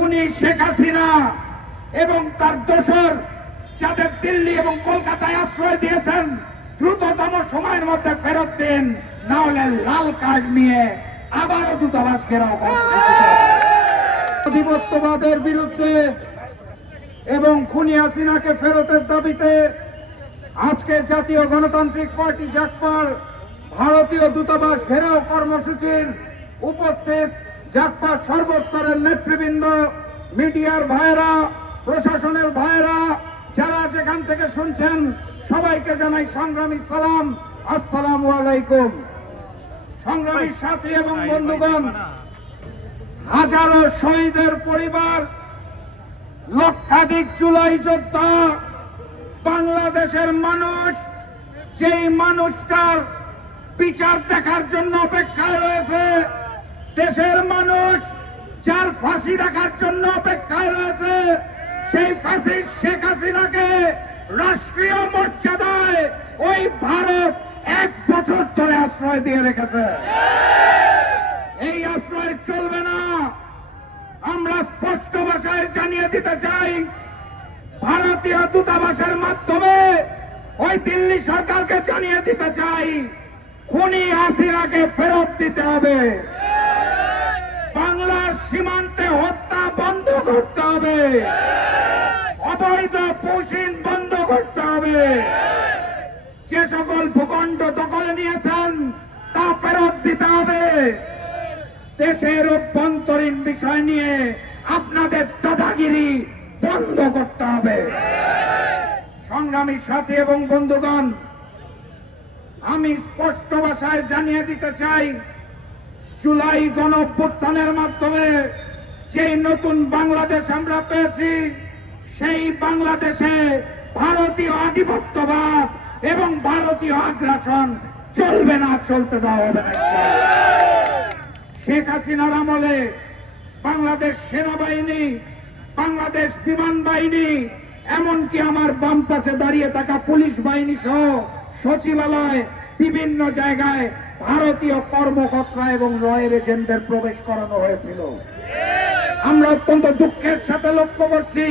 খুনি শেখ হাসিনা এবং তার দোসর যাদের দিল্লি এবং কলকাতায় আশ্রয় দিয়েছেন দ্রুততম সময়ের মধ্যে ফেরত দিন, না হলে লাল কার্ড নিয়ে আবারও দূতাবাস ঘেরাও আধিপত্যবাদের বিরুদ্ধে এবং খুনি হাসিনাকে ফেরতের দাবিতে আজকে জাতীয় গণতান্ত্রিক পার্টি জাগপার ভারতীয় দূতাবাস ঘেরাও কর্মসূচির উপস্থিত জাগপার সর্বস্তরের নেতৃবৃন্দ, মিডিয়ার ভাইয়েরা, প্রশাসনের ভাইয়েরা, যারা যেখান থেকে শুনছেন সবাইকে জানাই সংগ্রামী সালাম, আসসালামু আলাইকুম। সংগ্রামী সাথী এবং বন্ধুগণ, হাজারো শহীদের পরিবার, লক্ষাধিক জুলাই যোদ্ধা, বাংলাদেশের মানুষ, যেই মানুষটার বিচার দেখার জন্য অপেক্ষায় রয়েছে, দেশের মানুষ যার ফাঁসি দেখার জন্য অপেক্ষায় রয়েছে, সেই ফাঁসি শেখ হাসিনাকে রাষ্ট্রীয় মর্যাদায় ওই ভারত 1 বছর ধরে আশ্রয় দিয়ে রেখেছে। এই আশ্রয় চলবে না। আমরা স্পষ্ট ভাষায় জানিয়ে দিতে চাই, ভারতীয় দূতাবাসের মাধ্যমে ওই দিল্লি সরকারকে জানিয়ে দিতে চাই, খুনি হাসিনাকে ফেরত দিতে হবে। বাংলার সীমান্তে হত্যা বন্ধ করতে হবে, অবৈধ পুশিন বন্ধ করতে হবে, যে সকল ভূখণ্ড দখলে নিয়েছেন তা ফেরত দিতে হবে। দেশের অভ্যন্তরীণ বিষয় নিয়ে আপনাদের দাদাগিরি বন্ধ করতে হবে। সংগ্রামী সাথী এবং বন্ধুগণ, আমি স্পষ্ট ভাষায় জানিয়ে দিতে চাই, জুলাই গণঅভ্যুত্থানের মাধ্যমে যেই নতুন বাংলাদেশ আমরা পেয়েছি, সেই বাংলাদেশে ভারতীয় আধিপত্যবাদ এবং ভারতীয় আগ্রাসন চলবে না, চলতে দেওয়া হবে না। শেখ হাসিনার আমলে বাংলাদেশ সেনাবাহিনী, বাংলাদেশ বিমান বাহিনী, এমনকি আমার বাম পাশে দাঁড়িয়ে থাকা পুলিশ বাহিনী সহ সচিবালয়, বিভিন্ন জায়গায় ভারতীয় কর্মকর্তা এবং রয়ের এজেন্টদের প্রবেশ করানো হয়েছিল। আমরা অত্যন্ত দুঃখের সাথে লক্ষ্য করছি,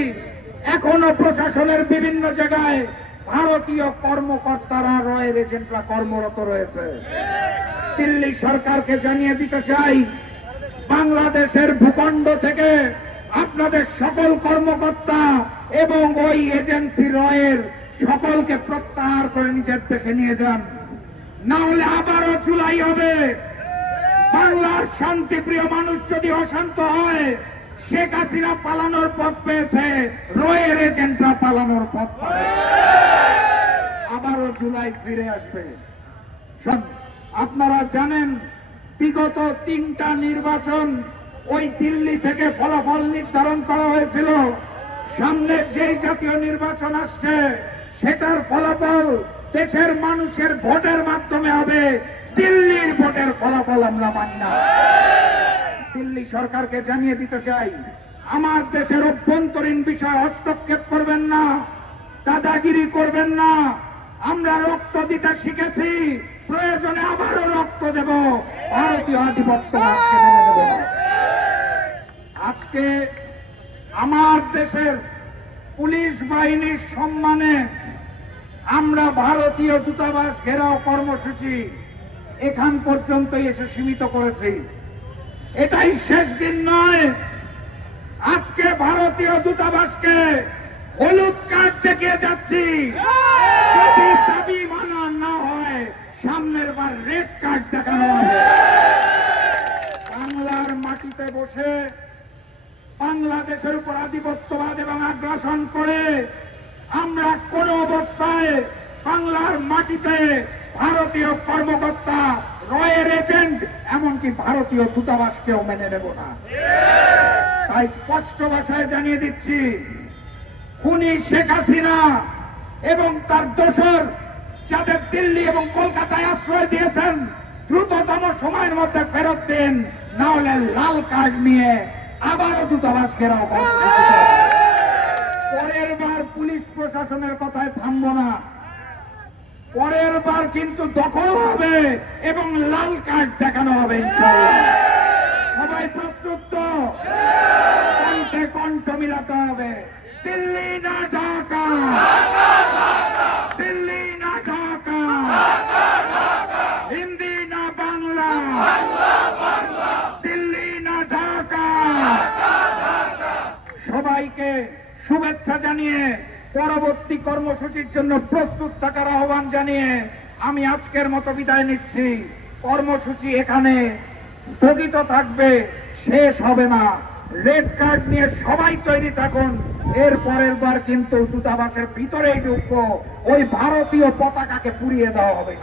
এখনো প্রশাসনের বিভিন্ন জায়গায় ভারতীয় কর্মকর্তারা, রয়ের এজেন্টরা কর্মরত রয়েছে। দিল্লি সরকারকে জানিয়ে দিতে চাই, বাংলাদেশের ভূখণ্ড থেকে আপনাদের সকল কর্মকর্তা এবং ওই এজেন্সি রয়ের সকলকে প্রত্যাহার করে নিজের দেশে নিয়ে যান, না হলে আবারও জুলাই হবে। বাংলার শান্তিপ্রিয় মানুষ যদি অশান্ত হয়, শেখ হাসিনা পালানোর পথ পেয়েছে, রয়ের এজেন্টরা পালানোর পথ পাবে, আবারও জুলাই ফিরে আসবে। আপনারা জানেন, বিগত 3টা নির্বাচন ওই দিল্লি থেকে ফলাফল নির্ধারণ করা হয়েছিল। সামনে যেই জাতীয় নির্বাচন আসছে, সেটার ফলাফল দেশের মানুষের ভোটের মাধ্যমে হবে। দিল্লির ভোটের ফলাফল আমরা মানি না। দিল্লি সরকারকে জানিয়ে দিতে চাই, আমার দেশের অভ্যন্তরীণ বিষয় হস্তক্ষেপ করবেন না, দাদাগিরি করবেন না। আমরা রক্ত দিতে শিখেছি, প্রয়োজনে আবারও রক্ত দেব, ভারতীয় আধিপত্য মেনে নেব। আজকে আমার দেশের পুলিশ বাহিনীর সম্মানে আমরা ভারতীয় দূতাবাস ঘেরাও কর্মসূচি এখান পর্যন্তই এসে সীমিত করেছি। এটাই শেষ দিন নয়। আজকে ভারতীয় দূতাবাসকে হলুদ কার্ড দেখিয়ে যাচ্ছি, যদি দাবি মানা না হয় সামনের বার রেড কার্ড দেখানো হবে। বাংলার মাটিতে বসে বাংলাদেশের উপর আধিপত্যবাদ এবং আগ্রাসন করে আমরা কোন অবস্থায় বাংলার মাটিতে ভারতীয় কর্মকর্তা, রয়ের এজেন্ট, এমনকি ভারতীয় দূতাবাসকেও মেনে নেব না। তাই স্পষ্ট ভাষায় জানিয়ে দিচ্ছি, খুনি শেখ হাসিনা এবং তার দোসর যাদের দিল্লি এবং কলকাতায় আশ্রয় দিয়েছেন দ্রুততম সময়ের মধ্যে ফেরত দিন, না হলে লাল কার্ড নিয়ে আবারও দূতাবাস ঘেরাও। পরের বার পুলিশ প্রশাসনের কথায় থামবো না, পরের বার কিন্তু দখল হবে এবং লাল কার্ড দেখানো হবে ইনশাআল্লাহ। সবাই প্রস্তুত তো? কণ্ঠ মিলাতে হবে। দিল্লি না ঢাকা, দিল্লি না ঢাকা, হিন্দি না বাংলা, দিল্লি না ঢাকা। সবাইকে শুভেচ্ছা জানিয়ে পরবর্তী কর্মসূচির জন্য প্রস্তুত থাকার আহ্বান জানিয়ে আমি আজকের মতো বিদায় নিচ্ছি। কর্মসূচি এখানে স্থগিত থাকবে, শেষ হবে না। রেড কার্ড নিয়ে সবাই তৈরি থাকুন। এর পরের বার কিন্তু দূতাবাসের ভিতরেই ঢুকবো, ওই ভারতীয় পতাকাকে পুড়িয়ে দেওয়া হবে।